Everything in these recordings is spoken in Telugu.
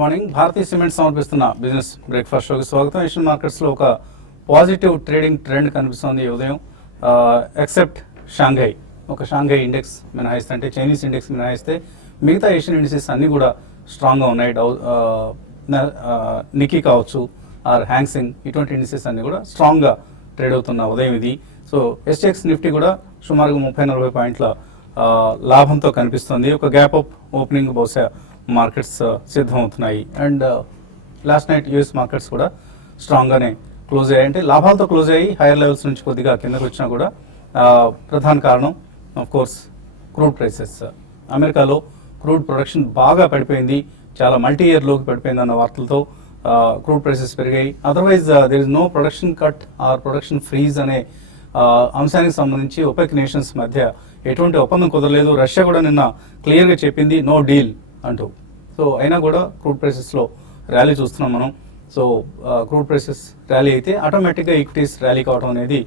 మార్నింగ్ భారతీయ సిమెంట్ సమర్పిస్తున్న బిజినెస్ బ్రేక్ఫాస్ట్ షోకి స్వాగతం. ఏషియన్ మార్కెట్స్లో ఒక పాజిటివ్ ట్రేడింగ్ ట్రెండ్ కనిపిస్తుంది ఈ ఉదయం. ఎక్సెప్ట్ షాంఘై, ఒక షాంఘై ఇండెక్స్ మినహాయిస్తే, అంటే చైనీస్ ఇండెక్స్ మినహాయిస్తే మిగతా ఏషియన్ ఇండిసెస్ అన్నీ కూడా స్ట్రాంగ్గా ఉన్నాయి. నికీ కావచ్చు ఆర్ హ్యాంగ్సింగ్, ఇటువంటి ఇండిసెస్ అన్నీ కూడా స్ట్రాంగ్గా ట్రేడ్ అవుతున్న ఉదయం ఇది. సో ఎస్టెక్స్ నిఫ్టీ కూడా సుమారుగా 30-40 పాయింట్ల లాభంతో కనిపిస్తుంది. ఒక గ్యాప్ అప్ ఓపెనింగ్ బహుశా మార్కెట్స్ సిద్ధమవుతున్నాయి. And last night US markets కూడా స్ట్రాంగ్గానే క్లోజ్ అయ్యాయి, అంటే లాభాలతో క్లోజ్ అయ్యి హైయర్ లెవెల్స్ నుంచి కొద్దిగా కిందకు వచ్చినా కూడా ప్రధాన కారణం ఆఫ్ కోర్స్ క్రూడ్ ప్రైసెస్. అమెరికాలో క్రూడ్ ప్రొడక్షన్ బాగా పడిపోయింది, చాలా మల్టీ ఇయర్లోకి పడిపోయింది అన్న వార్తలతో క్రూడ్ ప్రైసెస్ పెరిగాయి. Otherwise there is no production cut or production freeze అనే అంశానికి సంబంధించి ఒపెక్ నేషన్స్ మధ్య ఎటువంటి ఒప్పందం కుదరలేదు. రష్యా కూడా నిన్న క్లియర్గా చెప్పింది నో డీల్ అంటూ. సో అయినా కూడా క్రూడ్ ప్రైసెస్లో ర్యాలీ చూస్తున్నాం మనం. సో క్రూడ్ ప్రైసెస్ ర్యాలీ అయితే ఆటోమేటిక్గా ఈక్విటీస్ ర్యాలీ కావడం అనేది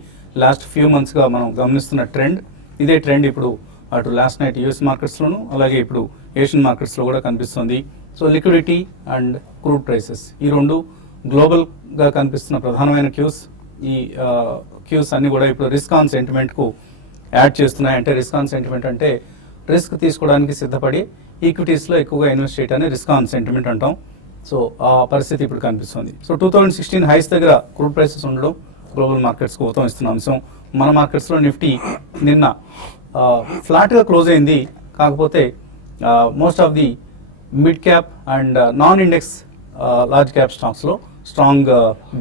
లాస్ట్ ఫ్యూ మంత్స్గా మనం గమనిస్తున్న ట్రెండ్. ఇదే ట్రెండ్ ఇప్పుడు అటు లాస్ట్ నైట్ యూఎస్ మార్కెట్స్లోను అలాగే ఇప్పుడు ఏషియన్ మార్కెట్స్లో కూడా కనిపిస్తుంది. So liquidity and crude prices, ఈ రెండు గ్లోబల్గా కనిపిస్తున్న ప్రధానమైన క్యూస్. ఈ క్యూస్ అన్నీ కూడా ఇప్పుడు రిస్క్ ఆన్ సెంటిమెంట్కు యాడ్ చేస్తున్నాయి. అంటే రిస్క్ ఆన్ సెంటిమెంట్ అంటే రిస్క్ తీసుకోవడానికి సిద్ధపడి ఈక్విటీస్లో ఎక్కువగా ఇన్వెస్ట్ చేయడాన్ని రిస్క్ ఆన్ సెంటిమెంట్ అంటాం. సో ఆ పరిస్థితి ఇప్పుడు కనిపిస్తుంది. సో 2016 హైస్ దగ్గర క్రూడ్ ప్రైసెస్ ఉండడం గ్లోబల్ మార్కెట్స్కు ఊతం ఇస్తున్న అంశం. మన మార్కెట్స్లో నిఫ్టీ నిన్న ఫ్లాట్గా క్లోజ్ అయింది. కాకపోతే most of the mid cap and non index large cap స్టాక్స్లో స్ట్రాంగ్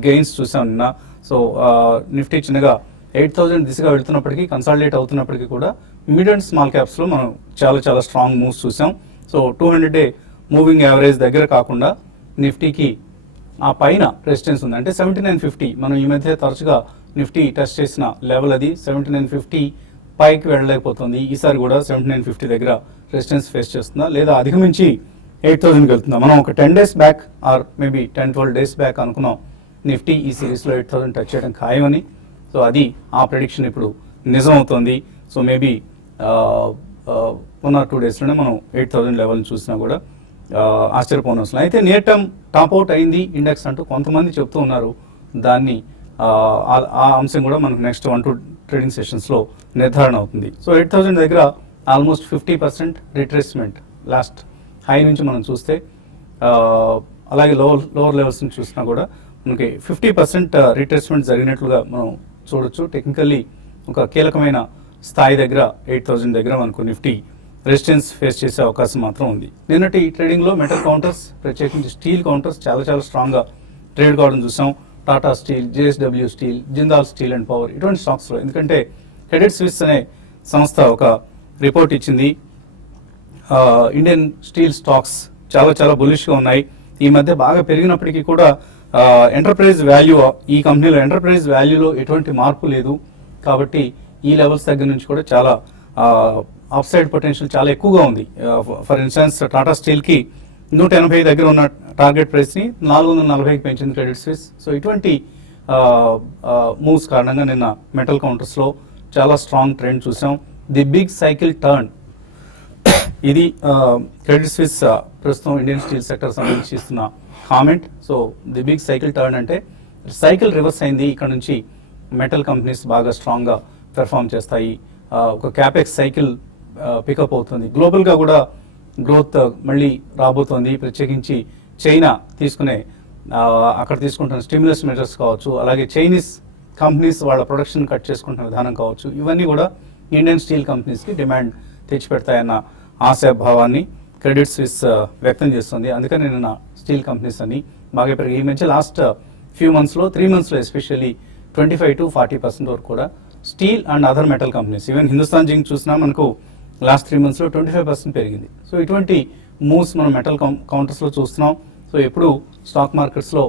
గెయిన్స్ చూసాం నిన్న. సో నిఫ్టీ చిన్నగా 8,000 దిశగా వెళుతున్నప్పటికీ, కన్సాలిడేట్ అవుతున్నప్పటికీ కూడా మిడ్ అండ్ స్మాల్ క్యాప్స్లో మనం చాలా స్ట్రాంగ్ మూవ్స్ చూసాం. సో 200-డే మూవింగ్ యావరేజ్ దగ్గర కాకుండా నిఫ్టీకి ఆ పైన రెసిస్టెన్స్ ఉంది, అంటే 7950. మనం ఈ మధ్య తరచుగా నిఫ్టీ టచ్ చేసిన లెవెల్ అది 7950 పైకి వెళ్ళలేకపోతుంది. ఈసారి కూడా 7950 దగ్గర రెసిస్టెన్స్ ఫేస్ చేస్తుందా, లేదా అధిగమించి 8,000కి వెళ్తుందా? మనం ఒక 10 days back or maybe 10-12 days back అనుకున్నాం నిఫ్టీ ఈ సిరీస్లో 8,000 టచ్ చేయడం ఖాయమని. సో అది ఆ ప్రెడిక్షన్ ఇప్పుడు నిజం అవుతుంది. సో మేబీ 1 or 2 daysలోనే మనం 8,000 లెవెల్ని చూసినా కూడా ఆశ్చర్యపోనవసరం. అయితే నియర్ టర్మ్ టాప్అవుట్ అయింది ఇండెక్స్ అంటూ కొంతమంది చెప్తూ ఉన్నారు. దాన్ని ఆ అంశం కూడా మనకు నెక్స్ట్ 1-2 ట్రేడింగ్ సెషన్స్లో నిర్ధారణ అవుతుంది. సో 8,000 దగ్గర ఆల్మోస్ట్ 50% రిట్రేస్మెంట్ లాస్ట్ హై నుంచి మనం చూస్తే, అలాగే లోవర్ లెవెల్స్ నుంచి చూసినా కూడా మనకి 50% రిట్రేస్మెంట్ జరిగినట్లుగా మనం చూడొచ్చు. టెక్నికల్లీ ఒక కీలకమైన స్థాయి దగ్గర 8,000 దగ్గర మనకు నిఫ్టీ రెసిస్టెన్స్ ఫేస్ చేసే అవకాశం మాత్రం ఉంది. నిన్నటి ట్రేడింగ్లో మెటల్ కౌంటర్స్, ప్రత్యేకించి స్టీల్ కౌంటర్స్ చాలా స్ట్రాంగ్గా ట్రేడ్ కావడం చూసాం. Tata steel, JSW steel, Jindal steel and power, ఇటువంటి స్టాక్స్లో. ఎందుకంటే క్రెడిట్ స్విస్ అనే సంస్థ ఒక రిపోర్ట్ ఇచ్చింది, ఇండియన్ స్టీల్ స్టాక్స్ చాలా బులిష్గా ఉన్నాయి. ఈ మధ్య బాగా పెరిగినప్పటికీ కూడా ఎంటర్ప్రైజ్ వాల్యూ, ఈ కంపెనీలో ఎంటర్ప్రైజ్ వాల్యూలో ఎటువంటి మార్పు లేదు. కాబట్టి ఈ లెవెల్స్ దగ్గర నుంచి కూడా చాలా అప్సైడ్ పొటెన్షియల్ చాలా ఎక్కువగా ఉంది. ఫర్ ఇన్స్టెన్స్ టాటా స్టీల్కి 180 దగ్గర ఉన్న టార్గెట్ ప్రైస్ని 440కి పెంచింది క్రెడిట్ స్విస్. సో ఇటువంటి మూవ్స్ కారణంగా నిన్న మెటల్ కౌంటర్స్లో చాలా స్ట్రాంగ్ ట్రెండ్ చూసాం. ది బిగ్ సైకిల్ టర్న్, ఇది క్రెడిట్ స్విస్ ప్రస్తుతం ఇండియన్ స్టీల్ సెక్టర్ సంబంధించి ఇస్తున్న comment. So the big cycle turn అంటే సైకిల్ రివర్స్ అయింది. ఇక్కడ నుంచి మెటల్ కంపెనీస్ బాగా స్ట్రాంగ్గా పెర్ఫామ్ చేస్తాయి. ఒక క్యాపెక్స్ సైకిల్ పికప్ అవుతుంది. గ్లోబల్గా కూడా గ్రోత్ మళ్ళీ రాబోతోంది. ప్రత్యేకించి చైనా అక్కడ తీసుకుంటున్న స్టిమ్యులస్ మెజర్స్ కావచ్చు, అలాగే చైనీస్ కంపెనీస్ వాళ్ళ ప్రొడక్షన్ కట్ చేసుకుంటున్న విధానం కావచ్చు, ఇవన్నీ కూడా ఇండియన్ స్టీల్ కంపెనీస్కి డిమాండ్ తెచ్చిపెడతాయన్న ఆశాభావాన్ని క్రెడిట్ స్విస్ వ్యక్తం చేస్తుంది. అందుకని నిన్న స్టీల్ కంపెనీస్ అన్ని బాగా పెరిగాయి. ఈ మధ్య లాస్ట్ ఫ్యూ మంత్స్లో, 3 monthsలో ఎస్పెషల్లీ 25-40% వరకు కూడా steel and other metal companies, even Hindustan zinc చూసినా మనకు లాస్ట్ 3 monthsలో 25% పెరిగింది. సో ఇటువంటి మూవ్స్ మనం మెటల్ కౌంటర్స్లో చూస్తున్నాం. సో ఎప్పుడు స్టాక్ మార్కెట్స్లో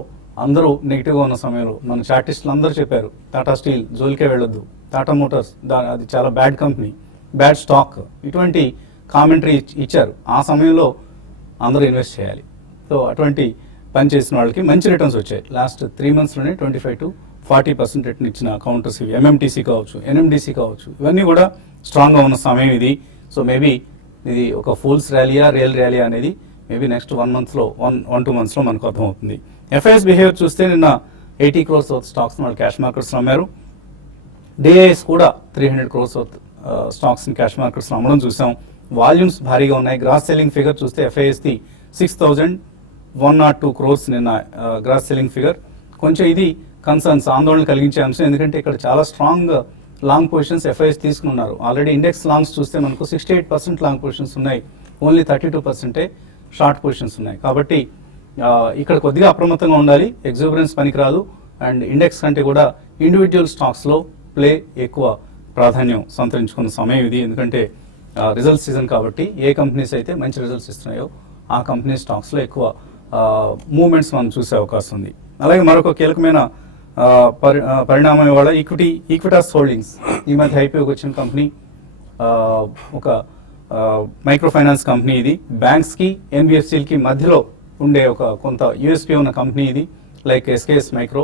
అందరూ నెగిటివ్గా ఉన్న సమయంలో మన చార్టిస్టులు అందరూ చెప్పారు టాటా స్టీల్ జోలికే వెళ్ళొద్దు, టాటా మోటార్స్ అది చాలా బ్యాడ్ కంపెనీ, బ్యాడ్ స్టాక్, ఇటువంటి కామెంటరీ ఇచ్చారు. ఆ సమయంలో అందరూ ఇన్వెస్ట్ చేయాలి. సో అటువంటి పని చేసిన వాళ్ళకి మంచి రిటర్న్స్ వచ్చాయి. లాస్ట్ 3 monthsలోనే 25-40% రిటర్న్ ఇచ్చిన కౌంటర్స్ ఇవి. ఎంఎంటీసీ కావచ్చు, ఎన్ఎండిసి కావచ్చు, ఇవన్నీ కూడా స్ట్రాంగ్గా ఉన్న సమయం ఇది. సో మేబీ ఇది ఒక ఫూల్స్ ర్యాలీయా రియల్ ర్యాలీయా అనేది మేబీ నెక్స్ట్ 1 monthలో 1-2 monthsలో మనకు అర్థమవుతుంది. ఎఫ్ఐఎస్ బిహేవియర్ చూస్తే నిన్న 80 crores వర్త్ స్టాక్స్ వాళ్ళు క్యాష్ మార్కెట్స్లో అమ్మారు. డిఐఎస్ కూడా 300 crores వర్త్ స్టాక్స్ని క్యాష్ మార్కెట్స్లో అమ్మడం చూసాం. వాల్యూమ్స్ భారీగా ఉన్నాయి. గ్రాస్ సెల్లింగ్ ఫిగర్ చూస్తే ఎఫ్ఐఎస్ది 6,102 crores నిన్న గ్రాస్ సెల్లింగ్ ఫిగర్. కొంచెం ఇది కన్సర్న్స్, ఆందోళన కలిగించే అంశం. ఎందుకంటే ఇక్కడ చాలా స్ట్రాంగ్ లాంగ్ పొజిషన్స్ ఎఫ్ఐఎస్ తీసుకున్నారు. ఆల్రెడీ ఇండెక్స్ లాంగ్స్ చూస్తే మనకు 68% లాంగ్ పొజిషన్స్ ఉన్నాయి, ఓన్లీ 32% షార్ట్ పొజిషన్స్ ఉన్నాయి. కాబట్టి ఇక్కడ కొద్దిగా అప్రమత్తంగా ఉండాలి. ఎగ్జూబరెన్స్ పనికిరాదు. అండ్ ఇండెక్స్ కంటే కూడా ఇండివిజువల్ స్టాక్స్లో ప్లే ఎక్కువ ప్రాధాన్యం సంతరించుకున్న సమయం ఇది. ఎందుకంటే రిజల్ట్ సీజన్ కాబట్టి ఏ కంపెనీస్ అయితే మంచి రిజల్ట్స్ ఇస్తున్నాయో ఆ కంపెనీ స్టాక్స్లో ఎక్కువ మూవ్మెంట్స్ మనం చూసే అవకాశం ఉంది. అలాగే మరొక కీలకమైన పరిణామం ఇవాళ ఈక్విటాస్ హోల్డింగ్స్. ఈ మధ్య ఐపీఓకి వచ్చిన కంపెనీ, ఒక మైక్రో ఫైనాన్స్ కంపెనీ ఇది. బ్యాంక్స్కి ఎన్బిఎఫ్సిలకి మధ్యలో ఉండే ఒక కొంత యూఎస్పీ ఉన్న కంపెనీ ఇది. లైక్ ఎస్కేఎస్ మైక్రో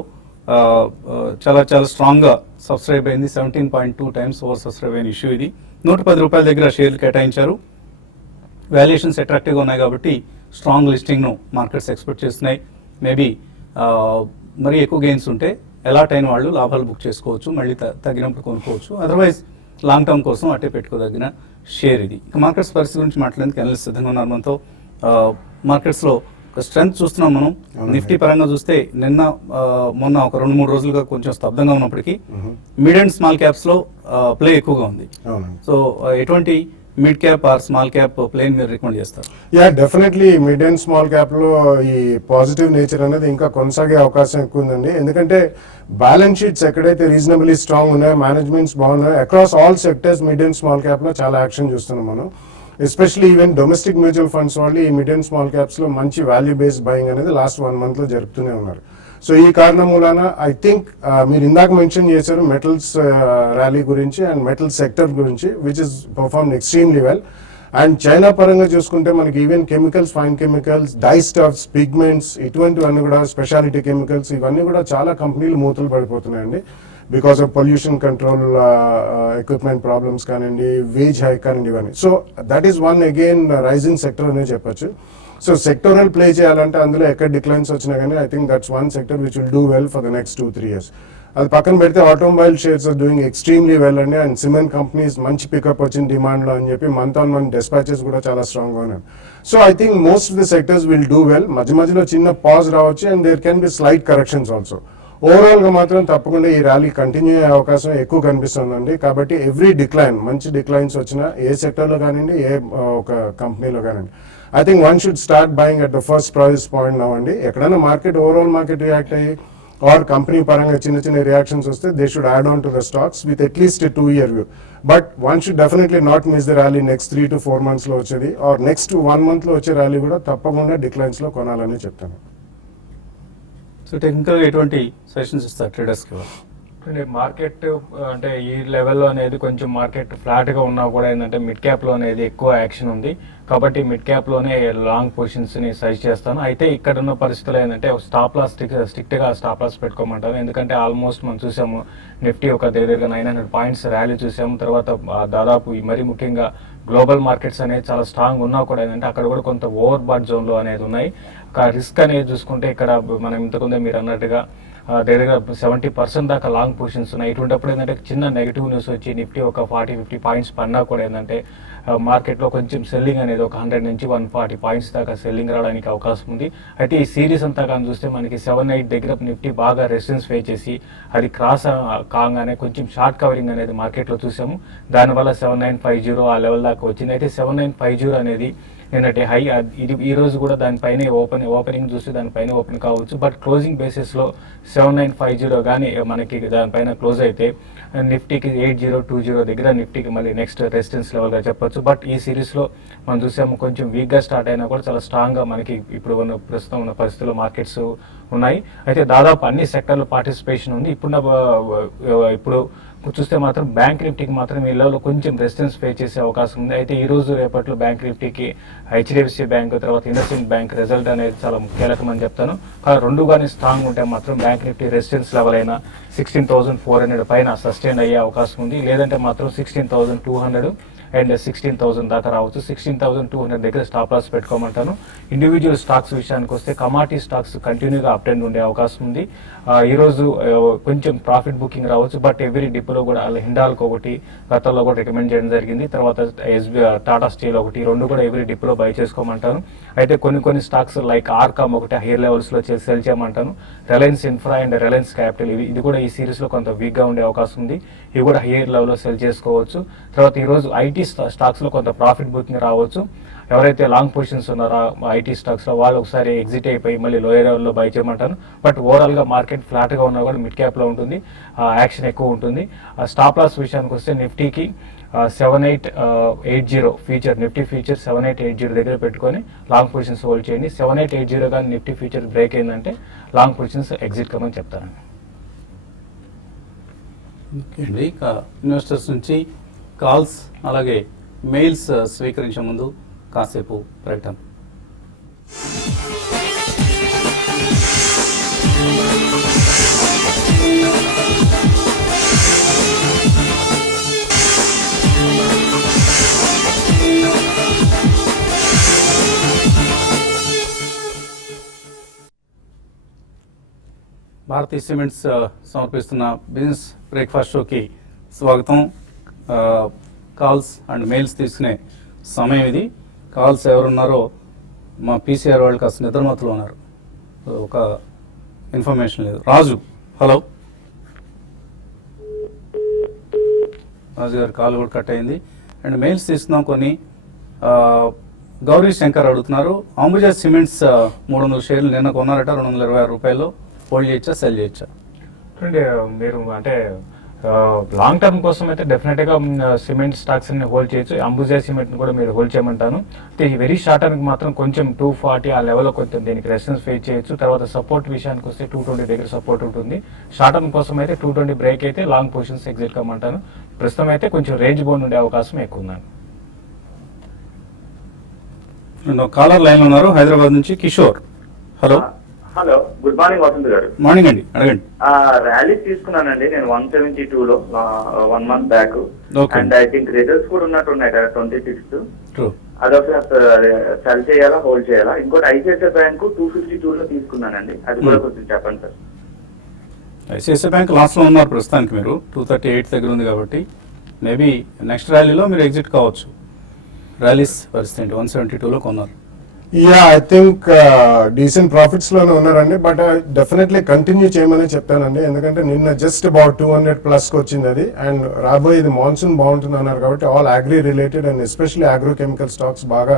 చాలా చాలా స్ట్రాంగ్గా సబ్స్క్రైబ్ అయింది. 17.2 times ఓవర్ సబ్స్క్రైబ్ అయిన ఇష్యూ ఇది. 110 రూపాయల దగ్గర షేర్లు కేటాయించారు. వాల్యుయేషన్స్ అట్రాక్టివ్గా ఉన్నాయి కాబట్టి స్ట్రాంగ్ లిస్టింగ్ను మార్కెట్స్ ఎక్స్పెక్ట్ చేస్తున్నాయి. మేబీ మరి ఎక్కువ గెయిన్స్ ఉంటే అలాట్ అయిన వాళ్ళు లాభాలు బుక్ చేసుకోవచ్చు, మళ్ళీ తగ్గినప్పుడు కొనుక్కోవచ్చు. అదర్వైజ్ లాంగ్ టర్మ్ కోసం అట్టే పెట్టుకోదగిన షేర్ ఇది. ఇక మార్కెట్స్ పరిస్థితి గురించి మాట్లాడేందుకు అనలిస్ట్ సిద్ధంగా ఉన్నారు మనతో. మార్కెట్స్లో ఒక స్ట్రెంత్ చూస్తున్నాం మనం. నిఫ్టీ పరంగా చూస్తే నిన్న మొన్న ఒక 2-3 రోజులుగా కొంచెం స్తబ్దంగా ఉన్నప్పటికీ మిడ్ అండ్ స్మాల్ క్యాప్స్లో ప్లే ఎక్కువగా ఉంది. సో ఎటువంటి mid cap or small cap ప్లేన్ మీరు రికమెండ్ చేస్తారు? Yeah, definitely mid and small cap లో ఈ పాజిటివ్ నేచర్ అనేది ఇంకా కొనసాగే అవకాశం ఎక్కువ ఉందండి. ఎందుకంటే బ్యాలెన్స్ షీట్స్ ఎక్కడైతే రీజనబుల్లీ స్ట్రాంగ్ ఉన్నాయో, మేనేజ్మెంట్స్ బాగున్నాయో, across all sectors mid and small cap లో చాలా యాక్షన్ చూస్తున్నాం మనం. Especially even domestic mutual funds వాళ్ళు ఈ మిడ్ అండ్ స్మాల్ క్యాప్స్ లో మంచి వాల్యూ బేస్డ్ బయింగ్ అనేది లాస్ట్ 1 month లో జరుపుతూనే ఉన్నారు. సో ఈ కారణం మూలాన ఐ థింక్ మీరు ఇందాక మెన్షన్ చేశారు మెటల్స్ ర్యాలీ గురించి అండ్ మెటల్ సెక్టర్ గురించి, which is perform extremely well. And China పరంగా చూసుకుంటే మనకి even chemicals, fine chemicals, dye stuffs, pigments, ఇటువంటివన్నీ కూడా స్పెషాలిటీ కెమికల్స్, ఇవన్నీ కూడా చాలా కంపెనీలు మూతలు పడిపోతున్నాయండి. Because of pollution control equipment problems కానివ్వండి, వేజ్ హైక్ కానివ్వండి, ఇవన్నీ. So that is one again rising sector అనే చెప్పొచ్చు. సో సెక్టోరల్ ప్లే చేయాలంటే అందులో ఎక్కడ డిక్లైన్స్ వచ్చినా కానీ I think that's one sector which will do well for the next 2-3 years. అది పక్కన పెడితే automobile shares are doing extremely well అండి. అండ్ సిమెంట్ కంపెనీస్ మంచి పికప్ వచ్చిన డిమాండ్లో అని చెప్పి మంత్ డిస్పాచెస్ కూడా చాలా స్ట్రాంగ్గా ఉన్నాయి. So I think most of the sectors will do well. మధ్యలో చిన్న పాజ్ రావచ్చు and there can be slight corrections also. ఓవరాల్గా మాత్రం తప్పకుండా ఈ ర్యాలీ కంటిన్యూ అయ్యే అవకాశం ఎక్కువ కనిపిస్తుందండి. కాబట్టి ఎవ్రీ డిక్లైన్, మంచి డిక్లైన్స్ వచ్చినా ఏ సెక్టర్లో కానివ్వండి, ఏ ఒక కంపెనీలో కానివ్వండి, I think one should start buying at the first price point now అండి. ఎక్కడైనా మార్కెట్ ఓవరాల్ మార్కెట్ రియాక్ట్ అయ్యి ఆర్ కంపెనీ పరంగా చిన్న రియాక్షన్స్ వస్తే they should add on to the stocks with at least 2-year view. But one should definitely not miss the rally next 3 to 4 months లో వచ్చేది, ఆర్ నెక్స్ట్ 1 month లో వచ్చే ర్యాలీ కూడా తప్పకుండా డిక్లైన్స్ లో కొనాలని చెప్తాను. సో టెక్నికల్గా ఎటువంటి సజెషన్స్ ఇస్తారు ట్రేడర్స్కి? మార్కెట్ అంటే ఈ లెవెల్లో అనేది కొంచెం మార్కెట్ ఫ్లాట్గా ఉన్నా కూడా ఏంటంటే మిడ్ క్యాప్లో అనేది ఎక్కువ యాక్షన్ ఉంది. కాబట్టి మిడ్ క్యాప్లోనే లాంగ్ పొజిషన్స్ని సజెస్ట్ చేస్తాను. అయితే ఇక్కడ ఉన్న పరిస్థితులు ఏంటంటే స్టాప్ లాస్ స్ట్రిక్ట్గా స్టాప్ లాస్ పెట్టుకోమంటాను. ఎందుకంటే ఆల్మోస్ట్ మనం చూసాము నిఫ్టీ ఒక దగ్గరగా 900 points ర్యాలీ చూసాము. తర్వాత దాదాపు మరీ ముఖ్యంగా గ్లోబల్ మార్కెట్స్ అనేది చాలా స్ట్రాంగ్ ఉన్నా కూడా ఏంటంటే అక్కడ కూడా కొంత ఓవర్ బాట్ జోన్లో అనేది ఉన్నాయి. రిస్క్ అనేది చూసుకుంటే ఇక్కడ మనం ఇంతకుముందే మీరు అన్నట్టుగా దగ్గర 70% దాకా లాంగ్ పొజిషన్స్ ఉన్నాయి. ఇటువంటిప్పుడు ఏంటంటే చిన్న నెగిటివ్ న్యూస్ వచ్చి నిఫ్టీ ఒక 40-50 points పడినా కూడా ఏంటంటే మార్కెట్లో కొంచెం సెల్లింగ్ అనేది ఒక 100 నుంచి 140 points దాకా సెల్లింగ్ రావడానికి అవకాశం ఉంది. అయితే ఈ సిరీస్ అంతా కానీ చూస్తే మనకి 7-8 దగ్గర నిఫ్టీ బాగా రెసిస్టెన్స్ ఫేస్ చేసి అది క్రాస్ కాగానే కొంచెం షార్ట్ కవరింగ్ అనేది మార్కెట్లో చూసాము. దానివల్ల 7950 ఆ లెవెల్ దాకా వచ్చింది. అయితే 7950 అనేది నిన్నటి హై. ఇది ఈ రోజు కూడా దానిపైనే ఓపెనింగ్ చూస్తే దానిపైన ఓపెన్ కావచ్చు. బట్ క్లోజింగ్ బేసిస్లో 7950 కానీ మనకి దానిపైన క్లోజ్ అయితే నిఫ్టీకి 8020 దగ్గర నిఫ్టీకి మళ్ళీ నెక్స్ట్ రెసిస్టెన్స్ లెవెల్గా చెప్పొచ్చు. బట్ ఈ సిరీస్లో మనం చూసాము కొంచెం వీక్గా స్టార్ట్ అయినా కూడా చాలా స్ట్రాంగ్గా మనకి ఇప్పుడు ప్రస్తుతం ఉన్న పరిస్థితుల్లో మార్కెట్స్ ఉన్నాయి. అయితే దాదాపు అన్ని సెక్టర్లో పార్టిసిపేషన్ ఉంది. ఇప్పుడు చూస్తే మాత్రం బ్యాంక్ నిఫ్టీకి మాత్రం ఈ లెవెల్లో కొంచెం రెసిస్టెన్స్ ఫేస్ చేసే అవకాశం ఉంది. అయితే ఈ రోజు రేపట్లో బ్యాంక్ నిఫ్టీకి హెచ్డిఎఫ్సి బ్యాంక్ తర్వాత ఇండస్ఇండ్ బ్యాంక్ రిజల్ట్ అనేది చాలా కీలకమని చెప్తాను. కానీ రెండు కానీ స్ట్రాంగ్ ఉంటే మాత్రం బ్యాంక్ నిఫ్టీ రెసిస్టెన్స్ లెవెల్ అయినా 16,400 పైన సస్టైన్ అయ్యే అవకాశం ఉంది. లేదంటే మాత్రం 16,200 అండ్ 16,000 దాకా రావచ్చు. 16,200 దగ్గర స్టాప్ లాస్ పెట్టుకోమంటాను. ఇండివిజువల్ స్టాక్స్ విషయానికి వస్తే కమాడిటీ స్టాక్స్ కంటిన్యూగా అప్ అండ్ ఉండే అవకాశం ఉంది. ఈ రోజు కొంచెం ప్రాఫిట్ బుకింగ్ రావచ్చు, బట్ ఎవ్రీ డిపోలో కూడా హిండాల్కో ఒకటి గతంలో కూడా రికమెండ్ చేయడం జరిగింది. తర్వాత టాటా స్టీల్ ఒకటి, ఈ రెండు కూడా ఎవ్రీ డిపోలో బై చేసుకోమంటాను. అయితే కొన్ని స్టాక్స్ లైక్ ఆర్కామ్ ఒకటి హైయర్ లెవెల్స్ లో సెల్ చేయమంటాను. రిలయన్స్ ఇన్ఫ్రా అండ్ రిలయన్స్ క్యాపిటల్ ఇది కూడా ఈ సిరీస్ లో కొంత వీక్ గా ఉండే అవకాశం ఉంది. ఇవి కూడా హైయర్ లెవెల్ లో సెల్ చేసుకోవచ్చు. తర్వాత ఈ రోజు ఐటీ స్టాక్స్ లో కొంత ప్రాఫిట్ బుకింగ్ రావచ్చు. ఎవరైతే లాంగ్ పొజిషన్స్ ఉన్నారో ఐటీ స్టాక్స్ లో వాళ్ళు ఒకసారి ఎగ్జిట్ అయిపోయి మళ్ళీ లోయర్ లెవెల్లో బై చేయమంటాను. బట్ ఓవరాల్ గా మార్కెట్ ఫ్లాట్ గా ఉన్నా కూడా మిడ్ క్యాప్ లో ఉంటుంది, యాక్షన్ ఎక్కువ ఉంటుంది. స్టాప్ లాస్ విషయానికి వస్తే నిఫ్టీకి 7880 ఫ్యూచర్, నిఫ్టీ ఫ్యూచర్ 7880 దగ్గర పెట్టుకొని లాంగ్ పొజిషన్స్ హోల్డ్ చేయండి. 7880 కానీ నిఫ్టీ ఫ్యూచర్ బ్రేక్ అయిందంటే లాంగ్ పొజిషన్స్ ఎగ్జిట్ కమని చెప్తానండి. ఓకే అండి, ఇక ఇన్వెస్టర్స్ నుంచి కాల్స్ అలాగే మెయిల్స్ స్వీకరించే ముందు కాసేపు ప్రకటన. భారతీ సిమెంట్స్ సమర్పిస్తున్న బిజినెస్ బ్రేక్ఫాస్ట్ షోకి స్వాగతం. కాల్స్ అండ్ మెయిల్స్ తీసుకునే సమయం ఇది. కాల్స్ ఎవరున్నారో మా పీసీఆర్ వాళ్ళు కాస్త నిద్రమత్తులో ఉన్నారు, ఒక ఇన్ఫర్మేషన్ లేదు. రాజు, హలో. రాజు గారి కాల్ కూడా కట్ అయింది. అండ్ మెయిల్స్ తీసుకున్నాం కొన్ని. గౌరీ శంకర్ అడుగుతున్నారు, అంబుజా సిమెంట్స్ 300 షేర్లు నిన్న కొన్నారట, 226 రూపాయలు. హోల్డ్ చేయొచ్చా, సెల్ చేయొచ్చా? చూడండి, మీరు అంటే లాంగ్ టర్మ్ కోసం అయితే డెఫినెట్ గా సిమెంట్ స్టాక్స్ ని హోల్డ్ చేయొచ్చు. అంబుజా సిమెంట్ ని కూడా మీరు హోల్డ్ చేయమంటాను. అయితే ఈ వెరీ షార్ట్ టర్మ్ మాత్రం కొంచెం 240 ఆ లెవెల్లో కొంచెం దీనికి రెసిస్టెన్స్ ఫేస్ చేయొచ్చు. తర్వాత సపోర్ట్ విషయానికి వస్తే 220 దగ్గర సపోర్ట్ ఉంటుంది. షార్ట్ టర్మ్ కోసం అయితే 220 బ్రేక్ అయితే లాంగ్ పొజిషన్స్ ఎగ్జిట్ కమ్మంటాను. ప్రస్తుతం అయితే కొంచెం రేంజ్ బౌండ్ ఉండే అవకాశం ఎక్కువ ఉందండి. కాలర్ లైన్ ఉన్నారు హైదరాబాద్ నుంచి, Kishore. Hello. Hello, good morning Vasanth గారు. మార్నింగ్ అండి, అడగండి. ర్యాలీ తీసుకున్నానండి నేను 172 లో 1 month back. And I think results కూడా ఉన్నట్టు ఉన్నాయి కదా 26th. అదొక సెల్ చేయాలా, హోల్డ్ చేయాలా? ఇంకోటి ఐసిఐసిఐ బ్యాంక్ 252 లో తీసుకున్నానండి, అది కూడా కొంచెం చెప్పండి సార్. ఐసిఐసిఐ బ్యాంక్ లాస్ట్ లో ఉన్నారు ప్రస్తుతానికి, మీరు 238 దగ్గర ఉంది కాబట్టి మేబీ నెక్స్ట్ ర్యాలీలో మీరు ఎగ్జిట్ కావచ్చు. ర్యాలీస్ పరిస్థితి 172లో కొన్నారు. Yeah, I think decent profits లోనే ఉన్నారండి, బట్ డెఫినెట్లీ కంటిన్యూ చేయమని చెప్తానండి. ఎందుకంటే నిన్న జస్ట్ అబౌట్ 200+ వచ్చింది అది. అండ్ రాబోయేది మాన్సూన్ బాగుంటుంది అన్నారు కాబట్టి all agri related and especially agrochemical stocks బాగా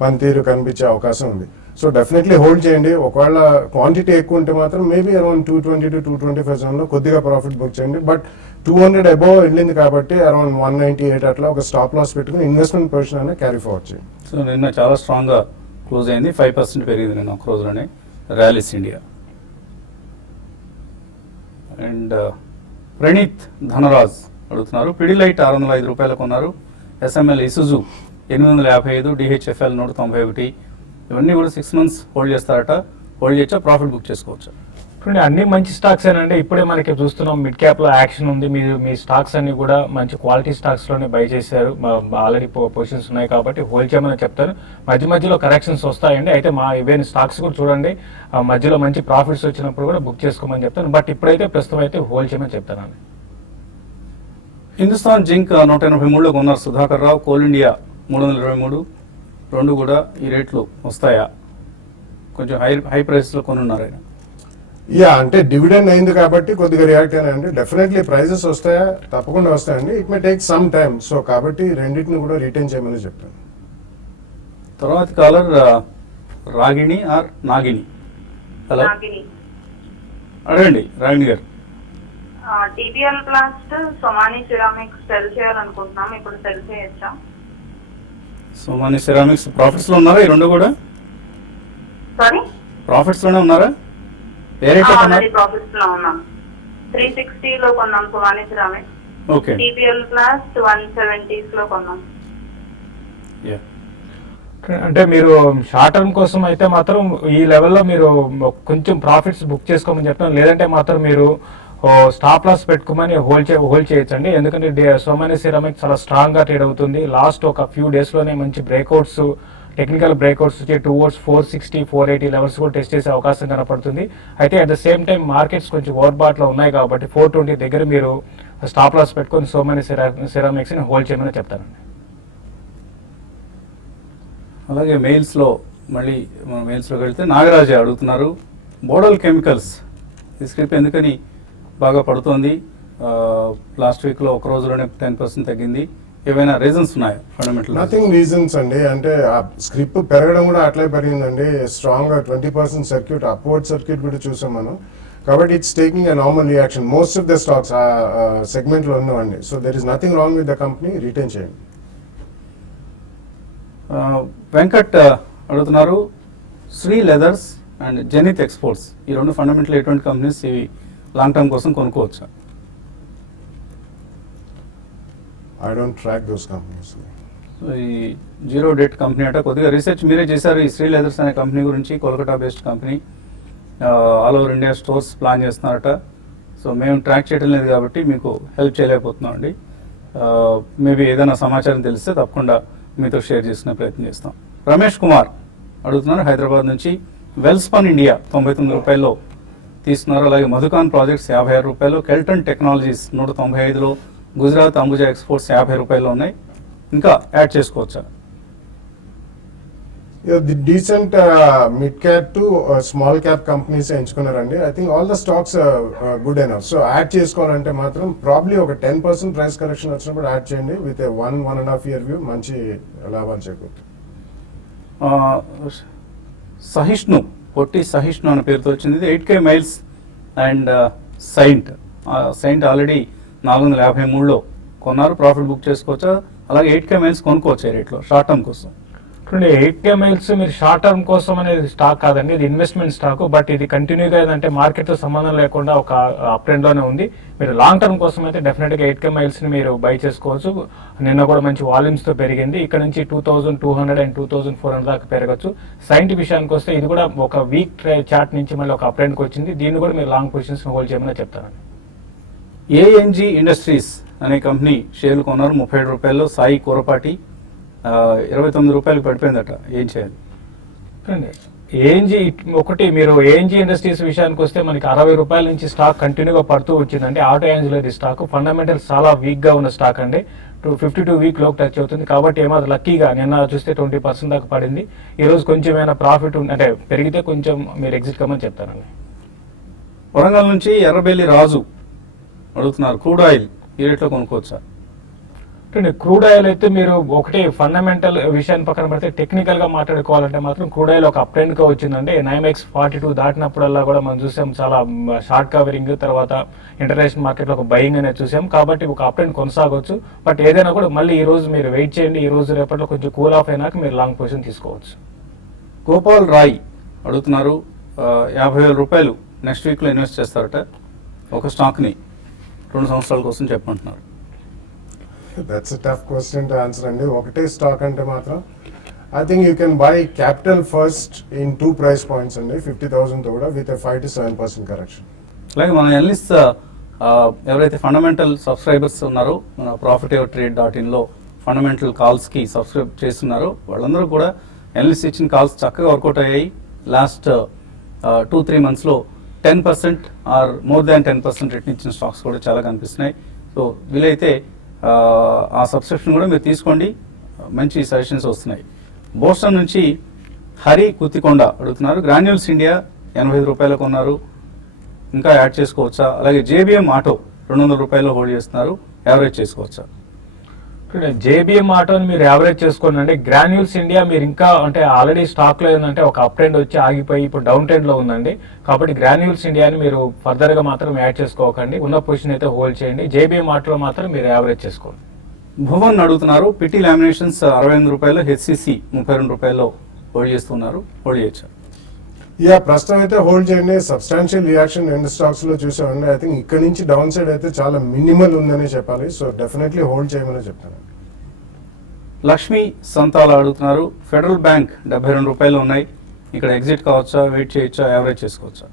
పనితీరు కనిపించే అవకాశం ఉంది. సో డెఫినెట్లీ హోల్డ్ చేయండి. ఒకవేళ క్వాంటిటీ ఎక్కువ ఉంటే మాత్రం మేబీ అరౌండ్ 220 to 225 జోన్లో కొద్దిగా ప్రాఫిట్ బుక్ చేయండి. బట్ 200 అబోవ్ వెళ్ళింది కాబట్టి అరౌండ్ 198 అట్లా ఒక స్టాప్ లాస్ పెట్టుకుని ఇన్వెస్ట్మెంట్ పొజిషన్ అనేది క్యారీ ఫార్వర్డ్ చేయండి. సో నిన్న చాలా స్ట్రాంగ్గా క్లోజ్ అయింది, 5% పెరిగింది నిన్న ఒక రోజులోనే rallies India. And Praneeth Dhanraj అడుగుతున్నారు, పిడిలైట్ 605 రూపాయలకు కొన్నారు. SML Isuzu 855, DHFL 191. ఇవన్నీ కూడా 6 months హోల్డ్ చేస్తారట. హోల్డ్ చేయొచ్చా, ప్రాఫిట్ బుక్ చేసుకోవచ్చా? చూడండి, అన్ని మంచి స్టాక్స్ ఏనండి. ఇప్పుడే మనకి చూస్తున్నాం మిడ్ క్యాప్ లో యాక్షన్ ఉంది. మీరు మీ స్టాక్స్ అన్ని కూడా మంచి క్వాలిటీ స్టాక్స్ లోనే బై చేశారు. ఆల్రెడీ పొజిషన్స్ ఉన్నాయి కాబట్టి హోల్డ్ చేయమని చెప్తారు. మధ్య మధ్యలో కరెక్షన్స్ వస్తాయండి. అయితే మా ఈవెన్ స్టాక్స్ కూడా చూడండి, మధ్యలో మంచి ప్రాఫిట్స్ వచ్చినప్పుడు కూడా బుక్ చేసుకోమని చెప్తాను. బట్ ఇప్పుడైతే ప్రస్తుతం అయితే హోల్డ్ చేయమని చెప్తానండి. హిందుస్థాన్ జింక్ 183లో కొన్నారు సుధాకర్ రావు. Coal India 323. రెండు కూడా ఈ రేట్లు వస్తాయా? కొంచెం హై ప్రైస్లో కొనున్నారు ఆయన. యా, అంటే డివిడెండ్ అయింది కాబట్టి కొద్దిగా రియాక్ట్ అయినండి. డెఫినెట్లీ ప్రైజెస్ వస్తాయా? తప్పకుండా వస్తాయండి. It may take some time. So కాబట్టి రెండింటిని కూడా రిటైన్ చేయమని చెప్తాను. తర్వాత caller Ragini or Nagini. Hello, అడగండి రాగిణి గారు. TPL Plast, Somani Ceramics sell చేయాలనుకుంటున్నాం, ఇప్పుడు సెల్ చేయొచ్చా? సోమాని సిరామిక్స్ ప్రాఫిట్స్ లో ఉన్నారా? ఈ రెండు కూడా సారీ, ప్రాఫిట్స్ లోనే ఉన్నారా? వేరే ప్రాఫిట్స్ లో ఉన్నాం. 360 లో కొన్నాం సోమాని సిరామిక్స్. ఓకే. టీపీఎల్ ప్లాస్ట్ 170s లో కొన్నాం. అంటే మీరు షార్ట్ టర్మ్ కోసం అయితే మాత్రం ఈ లెవెల్లో మీరు కొంచెం ప్రాఫిట్స్ బుక్ చేసుకోమని చెప్తాను. లేదంటే మాత్రం మీరు స్టాప్ లాస్ పెట్టుకోమని హోల్డ్ చేయొచ్చండి. ఎందుకంటే సోమాని సిరామిక్ చాలా స్ట్రాంగ్ గా ట్రేడ్ అవుతుంది. లాస్ట్ ఒక ఫ్యూ డేస్ లోనే మంచి బ్రేక్అవుట్స్, టెక్నికల్ బ్రేక్అవుట్స్ వచ్చి టువర్డ్స్ 460, 480 లెవెల్స్ కూడా టెస్ట్ చేసే అవకాశం కనపడుతుంది. అయితే at the same time markets కొంచెం ఓవర్బాట్ లో ఉన్నాయి కాబట్టి 420 దగ్గర మీరు స్టాప్ లాస్ పెట్టుకొని సోమాని సిరామిక్స్ ని హోల్డ్ చేయమని చెప్తానండి. అలాగే మెయిల్స్లో మళ్ళీ మన మెయిల్స్లోకి వెళ్తే నాగరాజు అడుగుతున్నారు, బోడల్ కెమికల్స్ ఈ స్క్రిప్ట్ ఎందుకని బాగా పడుతోంది, లాస్ట్ వీక్లో ఒక రోజులోనే 10% తగ్గింది, ఏవైనా రీజన్స్ ఉన్నాయా ఫండమెంటల్? నథింగ్ రీజన్స్ అండి, అంటే ఆ స్క్రిప్ పెరగడం కూడా అట్లే పెరిగిందండి. స్ట్రాంగ్ గా 20% సర్క్యూట్, అప్వర్డ్ సర్క్యూట్ కూడా చూసాం మనం. కాబట్టి it's taking a normal reaction. Most of the stocks ఆ సెగ్మెంట్ లో ఉన్నవండి. So there is nothing wrong with the company, retain చేయండి. వెంకట్ అడుగుతున్నారు, శ్రీ లెదర్స్ అండ్ జెనిత్ ఎక్స్పోర్ట్స్ ఈ రెండు ఫండమెంటల్ ఎటువంటి కంపెనీస్, ఇవి లాంగ్ టర్మ్ కోసం కొనుక్కోవచ్చా? I don't track those companies. So ఈ జీరో డెట్ కంపెనీ అట, కొద్దిగా రీసెర్చ్ మీరే చేశారు ఈ శ్రీ లెదర్స్ అనే కంపెనీ గురించి, Kolkata based company, all over India stores plan చేస్తున్నారట. సో మేము ట్రాక్ చేయడం లేదు కాబట్టి మీకు హెల్ప్ చేయలేకపోతున్నాం అండి. మేబీ ఏదైనా సమాచారం తెలిస్తే తప్పకుండా మీతో షేర్ చేసుకునే ప్రయత్నం చేస్తాం. రమేష్ కుమార్ అడుగుతున్నారు, హైదరాబాద్ నుంచి, వెల్స్పన్ ఇండియా 99 రూపాయల్లో తీసుకున్నారు. అలాగే మధుకాన్ ప్రాజెక్ట్స్ 56 రూపాయలు, కెల్టన్ టెక్నాలజీస్ 195లో, గుజరాత్ అంబుజా ఎక్స్పోర్ట్స్ 50 రూపాయల్లో ఉన్నాయి. ఇంకా యాడ్ చేసుకోవచ్చా? Decent mid cap to small cap companies ఎంచుకున్నారండి. I think all the stocks good enough. So add చేసుకోవాలంటే మాత్రం ప్రాబ్లీ ఒక 10% ప్రైస్ కరెక్షన్ వచ్చినప్పుడు యాడ్ చేయండి. విత్ 1.5 year వ్యూ మంచి లాభాలు చేకూరుతుంది. సహిష్ణు, పొట్టి సహిష్ణు అనే పేరుతో వచ్చింది. 8K Miles and Cyient already 453లో కొన్నారు, ప్రాఫిట్ బుక్ చేసుకోవచ్చా? అలాగే 8K మైల్స్ కొనుక్కోవచ్చు రేట్లో షార్ట్ టర్మ్ కోసం? 8K మైల్స్ మీరు షార్ట్ టర్మ్ కోసం అనేది స్టాక్ కాదండి, ఇది ఇన్వెస్ట్మెంట్ స్టాక్. బట్ ఇది కంటిన్యూగా ఏదంటే మార్కెట్ తో సంబంధం లేకుండా ఒక అప్ ట్రెండ్ లోనే ఉంది. మీరు లాంగ్ టర్మ్ కోసం అయితే డెఫినెట్ గా 8K మైల్స్ ని మీరు బై చేసుకోవచ్చు. నిన్న కూడా మంచి వాల్యూమ్స్ తో పెరిగింది. ఇక్కడ నుంచి 2200 అండ్ 2400 దాకా పెరగచ్చు. సైంటిఫిక్ విషయానికి వస్తే ఇది కూడా ఒక వీక్ చార్ట్ నుంచి మళ్ళీ ఒక అప్ ట్రెండ్ కి వచ్చింది. దీన్ని కూడా మీరు లాంగ్ పొజిషన్స్ హోల్డ్ చేయమని చెప్తాను. ఏఎన్జీ ఇండస్ట్రీస్ అనే కంపెనీ షేర్లు కొన్నారు 37 రూపాయల్లో. సాయి కూరపాటి 29 రూపాయలకు పడిపోయిందట, ఏం చేయాలి? ఏఎన్జీ ఒకటి, మీరు ఏఎన్జీ ఇండస్ట్రీస్ విషయానికి వస్తే మనకి 60 రూపాయల నుంచి స్టాక్ కంటిన్యూగా పడుతూ వచ్చిందండి. ఆటో యాన్జిలరీ స్టాక్ ఫండమెంటల్ చాలా వీక్ గా ఉన్న స్టాక్ అండి. 52 వీక్ లోకి టచ్ అవుతుంది. కాబట్టి ఏమాత్రం లక్కీగా నిన్న చూస్తే 20% దాకా పడింది. ఈ రోజు కొంచెం ఏమైనా ప్రాఫిట్ అంటే పెరిగితే కొంచెం మీరు ఎగ్జిట్ కమ్మని చెప్తానండి. వరంగల్ నుంచి ఎర్రబెల్లి రాజు అడుగుతున్నారు, క్రూడ్ ఆయిల్ ఈ రేట్లో కొనుక్కోవచ్చా? క్రూడ్ ఆయిల్ అయితే మీరు ఒకటి ఫండమెంటల్ విషయాన్ని పక్కన పెడితే టెక్నికల్ గా మాట్లాడుకోవాలంటే మాత్రం క్రూడ్ ఆయిల్ ఒక అప్ ట్రెండ్ గా వచ్చిందండి. NYMEX 42 దాటినప్పుడల్లా కూడా మనం చూసాం చాలా షార్ట్ కవరింగ్, తర్వాత ఇంటర్నేషనల్ మార్కెట్ లో ఒక బయింగ్ అనేది చూసాం. కాబట్టి ఒక అప్ ట్రెండ్ కొనసాగవచ్చు. బట్ ఏదైనా కూడా మళ్ళీ ఈ రోజు మీరు వెయిట్ చేయండి. ఈ రోజు రేపట్లో కొంచెం కూల్ ఆఫ్ అయినాక మీరు లాంగ్ పొజిషన్ తీసుకోవచ్చు. గోపాల్ రాయ్ అడుగుతున్నారు, 50,000 రూపాయలు నెక్స్ట్ వీక్లో ఇన్వెస్ట్ చేస్తారట ఒక స్టాక్ని, 2 సంవత్సరాల కోసం చెప్పమంటున్నారు. That's a tough question to answer అండి. ఒకటే స్టాక్ అంటే మాత్రం I think you can buy Capital First in 2 price points అండి, 50,000 తో కూడా, విత్ 5 to 7% కరెక్షన్. అలాగే మన ఎనలిస్ట్ ఎవరైతే ఫండమెంటల్ సబ్స్క్రైబర్స్ ఉన్నారో మన profitevertrade.inలో ఫండమెంటల్ కాల్స్కి సబ్స్క్రైబ్ చేస్తున్నారో వాళ్ళందరూ కూడా ఎనలిస్ట్ ఇచ్చిన కాల్స్ చక్కగా వర్కౌట్ అయ్యాయి. లాస్ట్ 2-3 మంత్స్లో 10% ఆర్ మోర్ దాన్ 10% రిటర్న్ ఇచ్చిన స్టాక్స్ కూడా చాలా కనిపిస్తున్నాయి. సో వీలైతే ఆ సబ్స్క్రిప్షన్ కూడా మీరు తీసుకోండి, మంచి సజెషన్స్ వస్తున్నాయి. బోస్టన్ నుంచి హరి కుత్తికొండ అడుగుతున్నారు, గ్రాన్యూల్స్ ఇండియా 85 రూపాయలకు ఉన్నారు, ఇంకా యాడ్ చేసుకోవచ్చా? అలాగే JBM ఆటో 200 రూపాయలు హోల్డ్ చేస్తున్నారు, యావరేజ్ చేసుకోవచ్చా? JBM ఆటోని మీరు యావరేజ్ చేసుకోండి. గ్రాన్యూల్స్ ఇండియా మీరు ఇంకా అంటే ఆల్రెడీ స్టాక్ లో ఏంటంటే ఒక అప్ ట్రెండ్ వచ్చి ఆగిపోయి ఇప్పుడు డౌన్ ట్రెండ్ లో ఉందండి. కాబట్టి గ్రాన్యూల్స్ ఇండియాని మీరు ఫర్దర్ గా మాత్రం యాడ్ చేసుకోకండి, ఉన్న పొజిషన్ అయితే హోల్డ్ చేయండి. JBM ఆటోలో మాత్రం మీరు యావరేజ్ చేసుకోండి. భువన్ అడుగుతున్నారు, పిటి లామినేషన్స్ 68 రూపాయలు, HCC 32 రూపాయల్లో హోల్డ్ చేస్తున్నారు, హోల్డ్ చేయొచ్చా? ప్రస్తుతం అయితే హోల్డ్ చేయండి. సబ్స్టాన్షియల్ రియాక్షన్ 2 స్టాక్స్ లో చూసామండి. ఐ థింక్ ఇక్కడ నుంచి డౌన్ సైడ్ అయితే చాలా మినిమల్ ఉందనే చెప్పాలి. సో డెఫినెట్లీ హోల్డ్ చేయమని చెప్తాను. లక్ష్మీ సంతాల అడుగుతున్నారు, ఫెడరల్ బ్యాంక్ 72 రూపాయలు ఉన్నాయి, ఇక్కడ ఎగ్జిట్ కావచ్చా, వెయిట్ చేయొచ్చా, యావరేజ్ చేసుకోవచ్చా?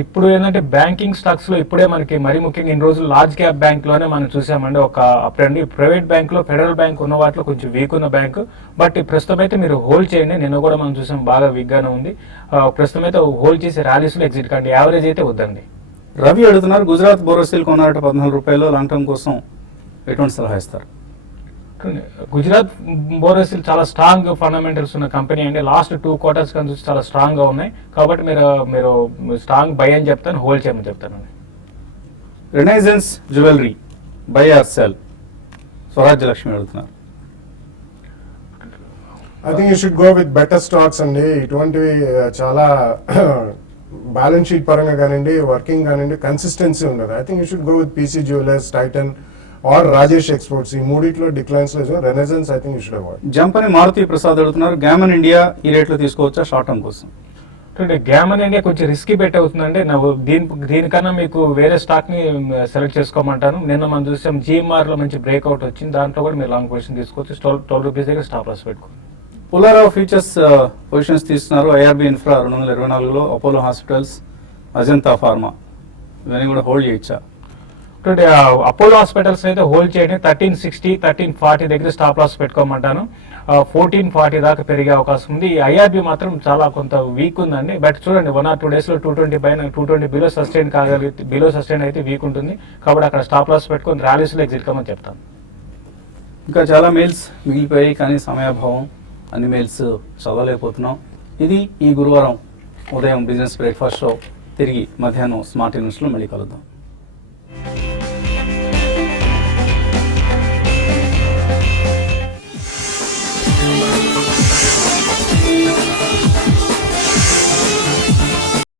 ఇప్పుడు ఏంటంటే బ్యాంకింగ్ స్టాక్స్ లో ఇప్పుడే మనకి మరీ ముఖ్యంగా ఇన్ని రోజులు లార్జ్ క్యాప్ బ్యాంక్ లోనే మనం చూసామండి. అప్పుడండి ప్రైవేట్ బ్యాంక్ లో ఫెడరల్ బ్యాంక్ ఉన్న వాటిలో కొంచెం వీక్ ఉన్న బ్యాంక్, బట్ ప్రస్తుతం అయితే మీరు హోల్డ్ చేయండి. నిన్న కూడా మనం చూసాం బాగా వీక్ గానే ఉంది. ప్రస్తుతం అయితే హోల్డ్ చేసి ర్యాలీస్ లో ఎగ్జిట్ కండి, యావరేజ్ అయితే వద్దండి. రవి అడుగుతున్నారు, గుజరాత్ బోరోసిల్ కొన్నారట 14 రూపాయలు, లాంగ్ టర్మ్ కోసం ఎటువంటి సలహా ఇస్తారు? గుజరాత్ బోరోసిల్ చాలా స్ట్రాంగ్ ఫండమెంటల్స్ ఉన్న కంపెనీ అండి. లాస్ట్ 2 క్వార్టర్స్ కానీ చూసి చాలా స్ట్రాంగ్ గా ఉన్నాయి. కాబట్టి మీరు స్ట్రాంగ్ బై అని చెప్తాను, హోల్డ్ చేయమని చెప్తాను. Renaissance jewellery buy or sell? Swarajya Lakshmi అడుగుతున్నారు. I think you should go with better stocks అండి. ఇటువంటివి చాలా బ్యాలెన్స్ షీట్ పరంగా కానివ్వండి, వర్కింగ్ కానివ్వండి, కన్సిస్టెన్సీ ఉండదు. I think you should go with PC Jewellers, Titan or Rajesh Exports. ఈ మూడిట్లో డిక్లైన్స్ లో Renaissance I think you should avoid. Jampani Maruti Prasad అడుగుతున్నారు, గ్యామన్ ఇండియా ఈ రేట్లో తీసుకోవచ్చా షార్ట్ టర్మ్ కోసం? గ్యామన్ ఇండియా కొంచెం రిస్కీ బెట్ అవుతుందండి. దీనికన్నా మీకు వేరే స్టాక్ ని సెలెక్ట్ చేసుకోమంటాను. నిన్న మనం చూసాం జిఎంఆర్ లో మంచి బ్రేక్అవుట్ వచ్చింది, దాంట్లో కూడా మీరు లాంగ్ పొజిషన్ తీసుకోవచ్చు. 12 రూపీస్ దగ్గర స్టాప్ లాస్ పెట్టుకోండి. పుల్లారావు ఫీచర్స్ పొజిషన్స్ తీస్తున్నారు. ఐఆర్బి ఇన్ఫ్రా 224లో, అపోలో హాస్పిటల్స్, అజంతా ఫార్మా ఇవన్నీ కూడా హోల్డ్ చేయొచ్చా? అపోలో హాస్పిటల్స్ అయితే హోల్డ్ చేయండి. 1360, 1340 దగ్గర స్టాప్ లాస్ పెట్టుకోమంటాను. 1440 దాకా పెరిగే అవకాశం ఉంది. ఈ ఐఆర్బి మాత్రం చాలా కొంత వీక్ ఉందండి. బట్ చూడండి 1 or 2 days లో 220 పైన 220 బిలో సస్టైన్ అయితే వీక్ ఉంటుంది. కాబట్టి అక్కడ స్టాప్ లాస్ పెట్టుకొని ర్యాలీస్ లో ఎగ్జిట్ కమని చెప్తాను. ఇంకా చాలా మెయిల్స్ మిగిలిపోయాయి, కానీ సమయాభావం, అన్ని మెయిల్స్ చదవలేకపోతున్నాం. ఇది ఈ గురువారం ఉదయం బిజినెస్ బ్రేక్ఫాస్ట్ షో. తిరిగి మధ్యాహ్నం స్మార్ట్ న్యూస్లో మళ్ళీ కలుద్దాం.